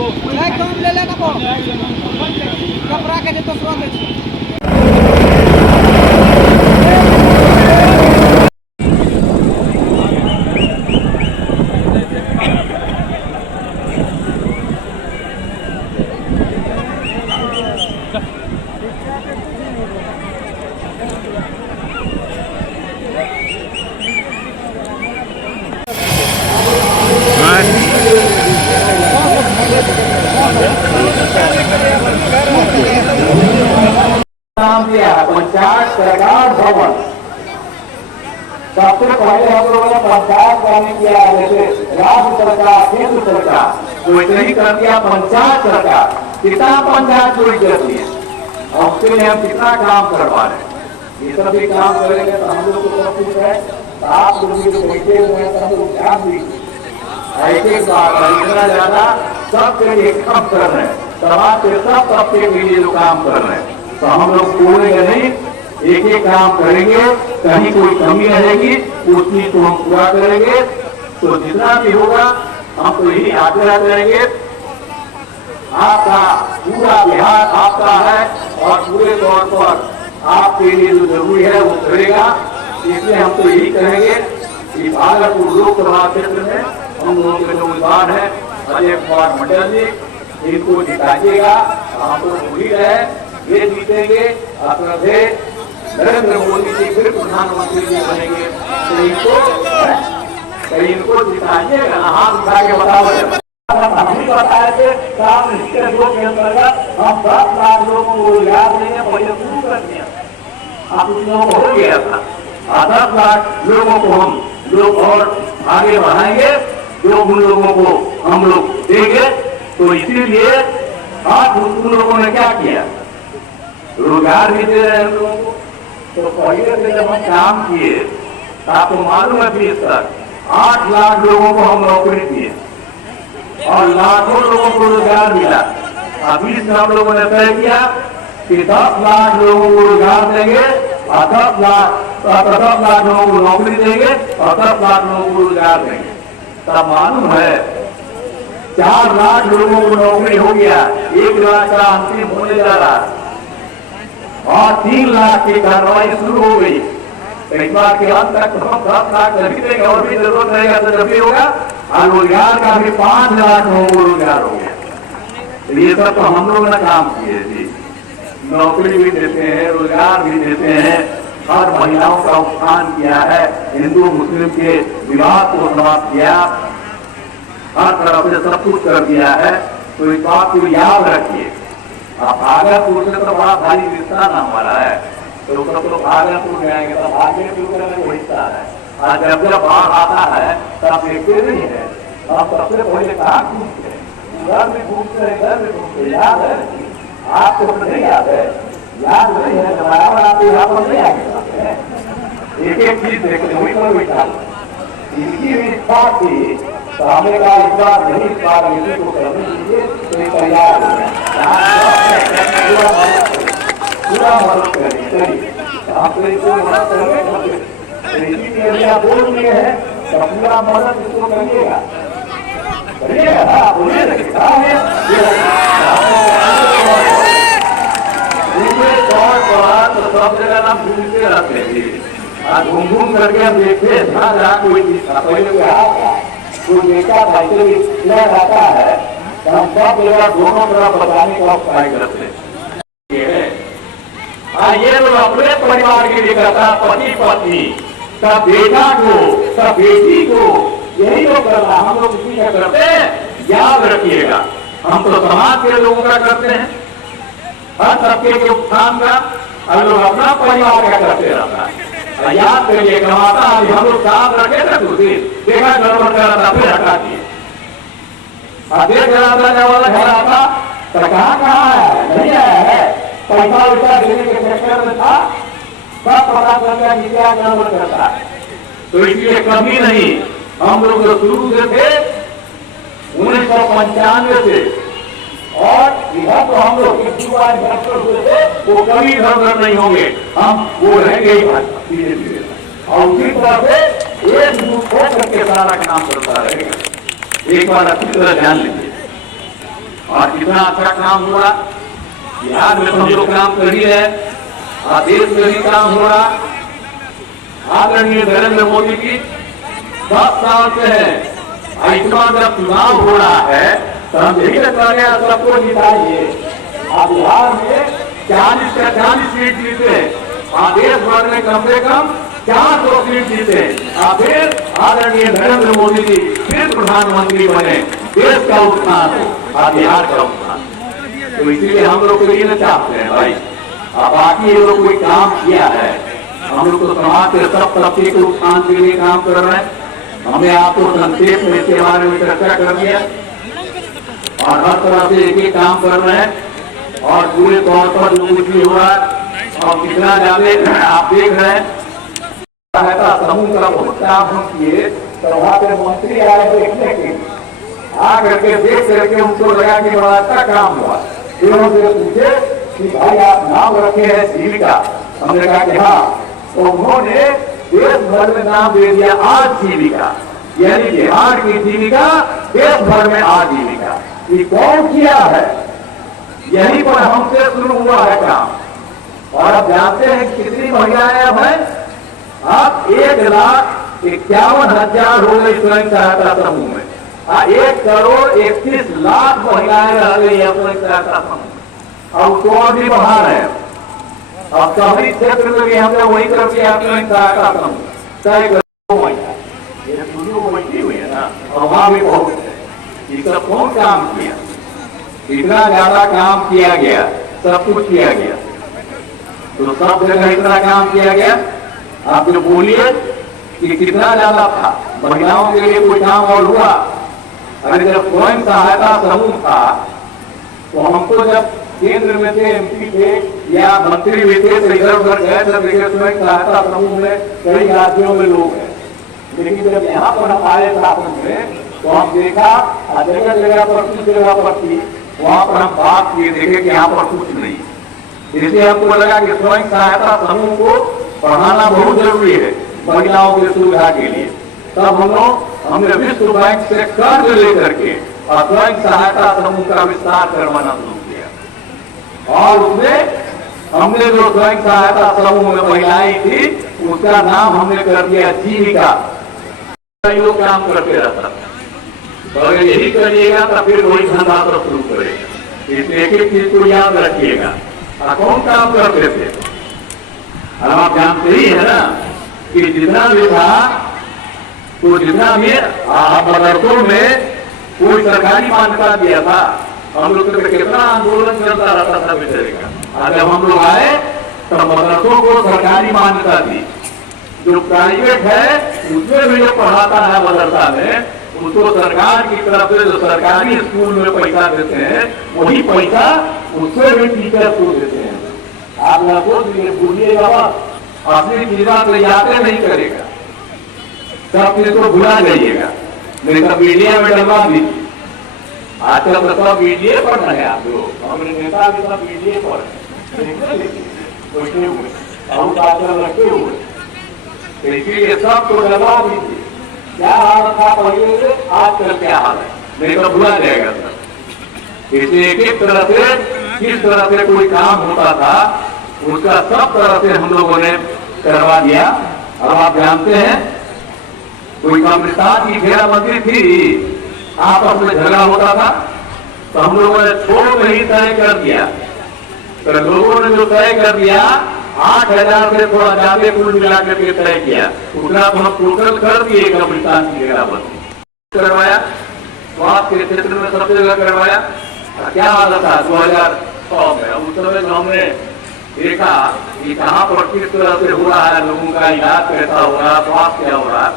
एकदम ले लेना को कपड़ा के जे तो स्वाद है। नाम दिया है पंचायत सरकार भवन। सबसे पहले हम लोगों ने पंचायत करने किया, जैसे राज्य सरकार केंद्र सरकार वैसे ही कर दिया पंचायत सरकार। कितना पंचायत जुड़ी जाती है और उसके लिए हम कितना काम करवा रहे हैं। ये सब भी काम करेंगे तो हम लोग को सब कुछ है। आप लोग जो बैठे हुए हैं सब लोग ध्यान दीजिए, ऐसे इतना ज्यादा सबके लिए काम कर रहे हैं, समाज के सब तबके के लिए जो काम कर रहे हैं, तो हम लोग छोड़ेंगे नहीं, एक एक काम करेंगे। कहीं कोई कमी रहेगी उस चीज को हम पूरा करेंगे। तो जितना भी होगा हम तो यही आग्रह करेंगे, आपका पूरा बिहार आपका है और पूरे तौर पर आपके लिए जो जरूरी है वो करेगा। इसलिए हम तो यही कहेंगे कि भागलपुर लोकसभा क्षेत्र में हम लोगों के जो उम्मीदवार है अजय कुमार मंडल जी, इनको जिताइएगा। हम तो वही रहे, ये जीतेंगे अपना देश नरेंद्र मोदी जी फिर प्रधानमंत्री जी बनेंगे। तो इनको जिताइएगा, हाथ उठा के बताओ। हम बताए थे काम के अंतर्गत हम 10 लाख लोगों को रोजगार देंगे, पहले शुरू कर दिया, आप उन लोगों को हो गया था। 10 लाख लोगों को हम लोग और आगे बढ़ाएंगे, जो उन लोगों को हम लोग देंगे। तो इसीलिए आज उन लोगों ने क्या किया, रोजगार भी दे रहे हैं लोगों को। तो पहले से जब हम काम किए तो आपको मालूम है 20 तक 8 लाख लोगों को हम नौकरी दिए और लाखों लोगों को रोजगार मिला। अभी से हम लोगों ने तय किया कि 10 लाख लोगों को रोजगार देंगे और 10 लाख लोगों को नौकरी देंगे और 10 लाख लोगों को रोजगार देंगे। तब मालूम है 4 लाख लोगों को नौकरी हो गया, 1 लाख का अंतिम होने जा रहा और 3 लाख की कार्रवाई शुरू हो गई। एक बार के अंत तक हम 10 लाख तभी देंगे और भी जरूरत रहेगा तो जब भी होगा। और रोजगार का भी 5 लाख लोगों को रोजगार हो गया। ये सब तो हम लोग ने काम किए थी, नौकरी भी देते हैं, रोजगार भी देते हैं, हर महिलाओं का उत्थान किया है, हिंदू मुस्लिम के विवाद को समाप्त किया, हर तरफ से सब कुछ कर दिया है। तो इस बात को याद रखिए। भागलपुर से तो बड़ा भारी रिश्ता ना हमारा है, तो सब तो भागलपुर में आएंगे तो भागलपुर में वो हिस्सा है। और जब जब बाढ़ आता है तब देखते नहीं है, हम सबसे पहले कहाँ घूमते हैं, घर में घूमते हैं, घर में घूमते। याद है आपको तो नहीं याद है, याद नहीं है तो बराबर आप यहाँ पर नहीं आगे एक एक चीज देखते वही पर बैठा। इनकी भी इच्छा थी तो हमें कहा इस बार नहीं, इस बार इसी को करने दीजिए। तो ये तैयार हो गया, पूरा मदद करेंगे। आप इसको मदद करेंगे, इसीलिए आप बोल दिए हैं तो पूरा मदद इसको करिएगा, करिएगा। बोलिए तो सब जगह हम घूमते रहते हैं, घूम घूम करके हम देखते जहाँ कोई चीज था पहले कोई नेता रहता है तो हम सब जगह दोनों तरफ बताने का उपाय करते हैं। ये लोग अपने परिवार के लिए करता, पति पत्नी सब बेटा को सब बेटी को यही लोग करना, हम लोग इसी का करते हैं। याद रखिएगा, हम तो समाज के लोगों का करते हैं, हर तबके के उत्थान का, और लोग अपना परिवार का करते रहता है। याद करिए कमाता हम लोग साथ रखे थे, कुछ देखा गड़बड़ कर रहा था फिर हटा दिए, देख रहा था जब वाला घर आता तो कहाँ है, नहीं आया है, पैसा वैसा देने के चक्कर में था, सब पता चल गया कि क्या गड़बड़ करता है। तो इसलिए कभी नहीं, हम लोग जो शुरू से थे 1995 से, और इधर तो हम लोग वो कभी इधर उधर नहीं होंगे, हम वो रहेंगे ही धीरे धीरे। और उसी तरह से एक ग्रुप हो करके सारा काम करता रहेगा। एक बार अच्छी तरह ध्यान लीजिए। और कितना अच्छा काम हो रहा। बिहार में हम लोग काम कर ही रहे, और देश में भी काम हो रहा। आदरणीय नरेंद्र मोदी जी 10 साल से है, इतना जब चुनाव हो रहा है तो हम यही कहते हैं सबको जिताइए। अब बिहार में 40 से 40 सीट जीते, और देश भर में कम से कम 400 सीट जीते, और फिर आदरणीय नरेंद्र मोदी जी फिर प्रधानमंत्री बने, देश का उत्थान हो और बिहार का उत्थान। तो इसीलिए हम लोग तो ये न चाहते हैं भाई। अब बाकी ये लोग कोई काम किया है, हम लोग तो समाज के सब तबके के उत्थान के लिए काम कर रहे हैं। हमने आपको संक्षेप में इसके बारे में चर्चा कर दिया, और हर तरह से एक ही काम कर रहे हैं, और पूरे तौर पर जो कुछ भी हो रहा है और कितना ज्यादा आप देख रहे हैं। सहायता समूह का बहुत काम हम किए, तो वहां पे मंत्री आए देखने के, आ करके देख करके उनको लगा कि बड़ा अच्छा काम हुआ। फिर उनसे पूछे कि भाई आप नाम रखे हैं जीविका, हमने कहा कि हाँ। तो उन्होंने देश भर में नाम दे दिया आजीविका, यानी बिहार की जीविका देश भर में आजीविका। ये कौन किया है? यहीं पर हमसे शुरू हुआ है काम। और अब जानते हैं कितनी महिलाएं अब हैं? अब 1,51,000 हो गई स्वयं सहायता समूह में, 1,31,00,000 महिलाएं रह गई है स्वयं सहायता समूह। अब उसको और भी बढ़ा रहे हैं। अब शहरी क्षेत्र में भी हमने वही कर दिया स्वयं सहायता समूह, तय करो महिला ये स्टूडियो को बैठी हुई है ना, और वहां भी बहुत ये सब कौन काम किया? इतना ज्यादा काम किया गया, सब कुछ किया गया, तो सब जगह इतना काम किया गया। आप जो बोलिए कि कितना ज्यादा था, महिलाओं के लिए कोई काम और हुआ? अरे जब स्वयं सहायता समूह था तो हमको जब केंद्र में थे, एमपी थे या मंत्री भी थे, तो इधर उधर गए थे, देखिए स्वयं सहायता समूह में कई राज्यों में लोग हैं। लेकिन जब यहाँ पर हम आए शासन में तो हम देखा जगह जगह पर कुछ जगह पर थी, वहां पर हम बात किए, देखे कि यहाँ पर कुछ नहीं। इसलिए हमको लगा कि स्वयं सहायता समूह को बढ़ाना बहुत जरूरी है महिलाओं की सुविधा के लिए। तब हमने विश्व बैंक से कर्ज लेकर के और स्वयं सहायता समूह का विस्तार करवाना शुरू किया, और उसमें हमने जो स्वयं सहायता समूह में महिलाएं थी उसका नाम हमने कर दिया जीविका। लोग काम करते रहता, तो अगर यही करिएगा तो फिर वही धंधा सब शुरू करेगा। इसलिए एक एक चीज को याद रखिएगा। कौन काम करते थे? अब आप जानते ही है ना कि जितना भी था, तो जितना भी मदरसों में कोई सरकारी मान्यता दिया था, हम लोग तो कितना आंदोलन चलता रहता था बेचारे का। जब हम लोग आए तो मदरसों को सरकारी मान्यता दी। जो प्राइवेट है उसमें भी जो पढ़ाता है मदरसा में, उसको सरकार की तरफ से जो सरकारी स्कूल में पैसा देते हैं, वही पैसा उससे भी टीचर को देते हैं। आप लोग भूलिएगा, अपनी चीजा तो यादें नहीं करेगा, सब चीज को भुला जाइएगा। मेरे सब मीडिया में डलवा दीजिए। आजकल तो सब मीडिया पढ़ रहे हैं आप लोग, हमारे नेता भी सब मीडिया पढ़ बैठे हुए, बहुत आजकल रखे हुए, तो इसीलिए सब को डलवा दीजिए। क्या हाल था पहले से, आजकल क्या हाल है, नहीं तो भुला जाएगा सर। इसलिए एक एक तरह से किस तरह से कोई काम होता था उसका सब तरह से हम लोगों ने करवा दिया। अब आप जानते हैं कोई कब्रिस्तान की घेरा मंत्री थी, आपस में झगड़ा होता था, तो हम लोगों ने छोड़ में ही तय कर दिया। तो लोगों ने जो तय कर दिया 8,000 से थोड़ा ज्यादा कुल मिलाकर के तय किया, उतना तो हम टोटल कर दिए कब्रिस्तान की घेराबंदी करवाया। स्वास्थ्य के क्षेत्र में सब जगह करवाया। क्या हालत था 2006 में? उस समय जो हमने देखा कि कहाँ पर किस तरह से हो रहा है, लोगों का इलाज कैसा हो रहा, स्वास्थ्य क्या हो रहा,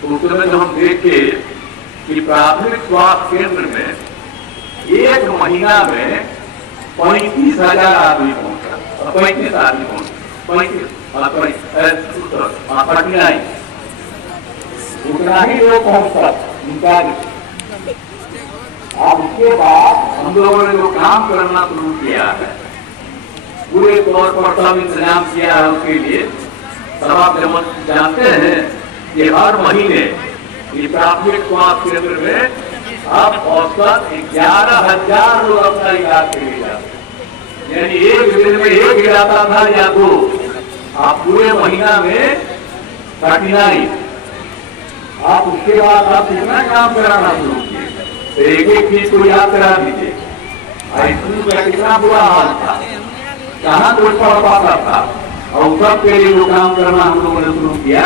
तो उस समय जो हम देखे कि प्राथमिक स्वास्थ्य केंद्र में एक महीना में 35,000 आदमी पहुंचा, 35 आदमी पहुंचा, 39 उतना ही लोग पहुंचता उनका। अब उसके बाद हम लोगों ने जो काम करना शुरू किया है, पूरे तौर पर सब इंतजाम किया है उसके लिए। सब आप जानते हैं कि हर महीने प्राथमिक स्वास्थ्य केंद्र में अब औसत 11,000 लोग अपना इलाज के लिए जाते हैं। यानी एक दिन में एक जाता था या दो, आप पूरे महीना में 39। आप उसके बाद आप कितना काम कराना शुरू किए, तो एक एक चीज को याद करा दीजिए। स्कूल का कितना बुरा हाल था, कहाँ कोई पढ़ पाता था, और सबके लिए जो काम करना हम लोगों ने शुरू किया।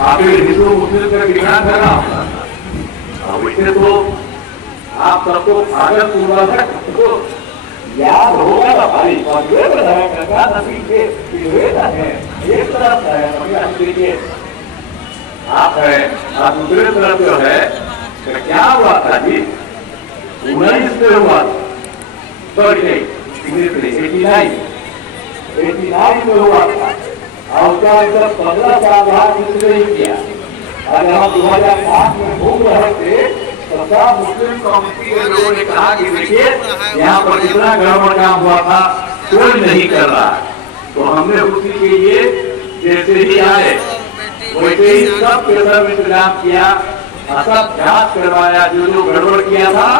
आप हिंदू मुस्लिम का कितना झगड़ा होता था, और इससे तो आप सबको भागत पूर्वक याद होगा ना भाई। एक तरफ है देखिए आप है, और दूसरे तरफ जो है तो क्या हुआ था जी, 19 से हुआ सॉरी 89 में हुआ था, और उसका मतलब 15 साल बाद किसी नहीं किया। अगर हम 2005 में घूम रहे थे तो सब मुस्लिम कम्युनिटी के लोगों ने कहा कि देखिए यहाँ पर कितना गड़बड़ काम हुआ था, कोई नहीं कर रहा। तो हमने उसी के लिए जैसे ही आए वैसे ही सब केंद्र में इंतजाम किया, सब जांच करवाया, जो जो गड़बड़ किया था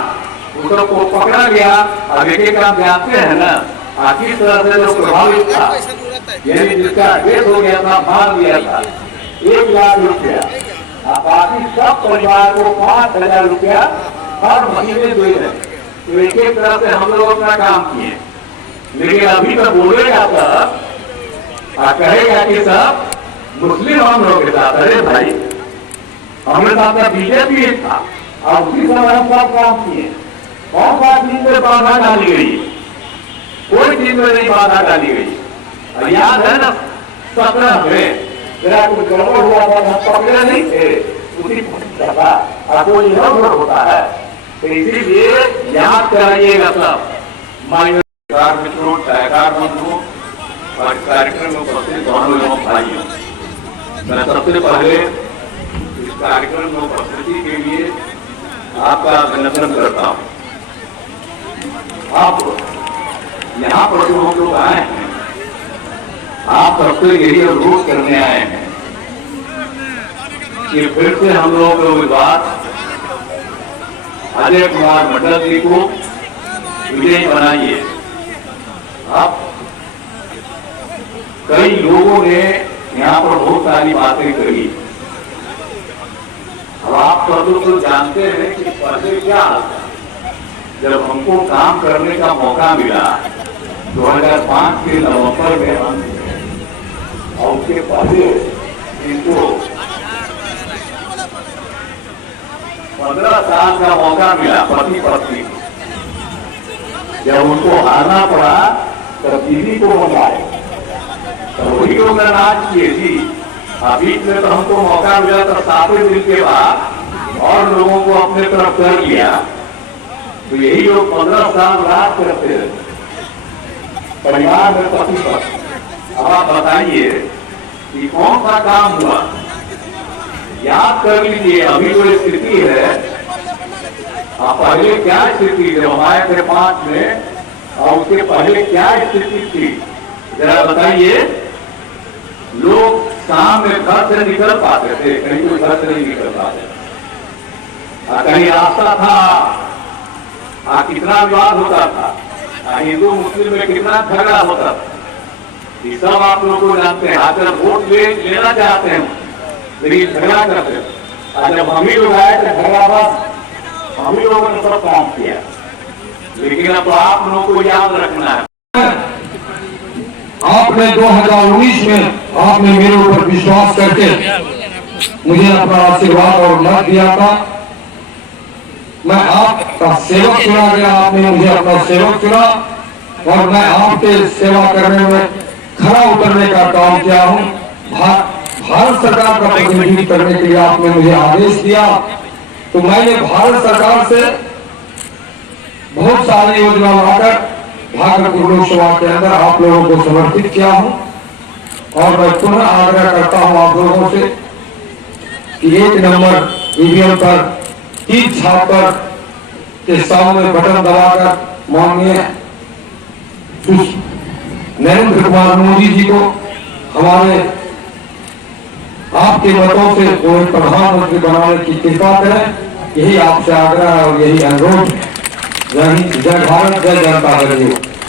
उस सबको पकड़ा गया। अब एक एक काम जानते हैं ना, किस तरह से जो प्रभावित था, यानी जिसका डेथ हो गया था, मार दिया था 1 लाख रुपया, बाकी सब परिवार को 5,000 रुपया हर महीने दे रहे। तो एक एक तरह से हम लोग अपना काम किए। लेकिन अभी तो बोलेगा सब, कहेगा कि सब मुस्लिम हम लोग के साथ। अरे भाई हमारे साथ बीजेपी था, और उसी समय हम सब काम किए। कौन सा चीज में बाधा डाली गई, कोई चीज में नहीं बाधा डाली गई। याद है ना 17 में मेरा कुछ गड़बड़ हुआ था, हम पकड़े नहीं थे, उसी था कोई इधर होता है। तो इसीलिए याद कराइएगा सब माइनर मित्रों, सहकार बंधुओं और कार्यक्रम में उपस्थित दोनों एवं भाइयों, मैं सबसे पहले इस कार्यक्रम में उपस्थिति के लिए आपका अभिनंदन करता हूँ। आप यहाँ पर जो हम लोग आए हैं, आप सबसे यही अनुरोध करने आए हैं कि फिर से हम लोग विवाद अजय कुमार मंडल जी को विजयी बनाइए। अब कई लोगों ने यहाँ पर बहुत सारी बातें कही। अब आप सब लोग तो जानते हैं कि पहले क्या हाल था, जब हमको काम करने का मौका मिला 2005 के नवंबर में हम, और उसके पहले इनको 15 साल का मौका मिला पति पत्नी को। जब उनको हारना पड़ा तब दीदी को मंगाए, तो वही लोग नाराज किए जी। अभी में तो हमको मौका मिला तो 7 दिन के बाद और लोगों को अपने तरफ कर लिया। तो यही लोग 15 साल रात करते रहे परिवार में पति पत्नी। अब आप बताइए कि कौन सा काम हुआ, याद कर लीजिए। अभी जो स्थिति है, पहले क्या स्थिति जब हम आए थे 5 में, और उसके पहले क्या स्थिति थी जरा बताइए। लोग शाम में घर से निकल पाते थे, कहीं कोई घर से नहीं निकल पाते, कहीं रास्ता था, कितना विवाद होता था, हिंदू मुस्लिम में कितना झगड़ा होता था, ये सब आप लोग को जानते हैं। अगर वोट लेना चाहते हैं लेकिन झगड़ा करते हैं। जब हम ही लोग आए थे झगड़ा बंद, हम ही लोगों ने सब काम किया। लेकिन अब आप लोगों को याद रखना है, आपने 2019 में आपने मेरे ऊपर विश्वास करके मुझे अपना आशीर्वाद और मत दिया था। मैं आपका सेवक चुना गया, आपने मुझे अपना सेवक चुना, और मैं आपके सेवा करने में खरा उतरने का काम किया हूँ। भारत सरकार का प्रतिनिधित्व करने के लिए आपने मुझे आदेश दिया, तो मैंने भारत सरकार से बहुत सारी योजना लाकर भागलपुर लोकसभा के अंदर आप लोगों को समर्पित किया हूं। और मैं पुनः आग्रह करता हूं आप लोगों से कि 1 नंबर ईवीएम पर 3 छापर के सामने बटन दबाकर माननीय नरेंद्र कुमार मोदी जी को हमारे आपके मतों से वो प्रधानमंत्री बनाने की कृपा करें। यही आपसे आग्रह है और यही अनुरोध है। जय हिंद, जय भारत, जय जनता दल।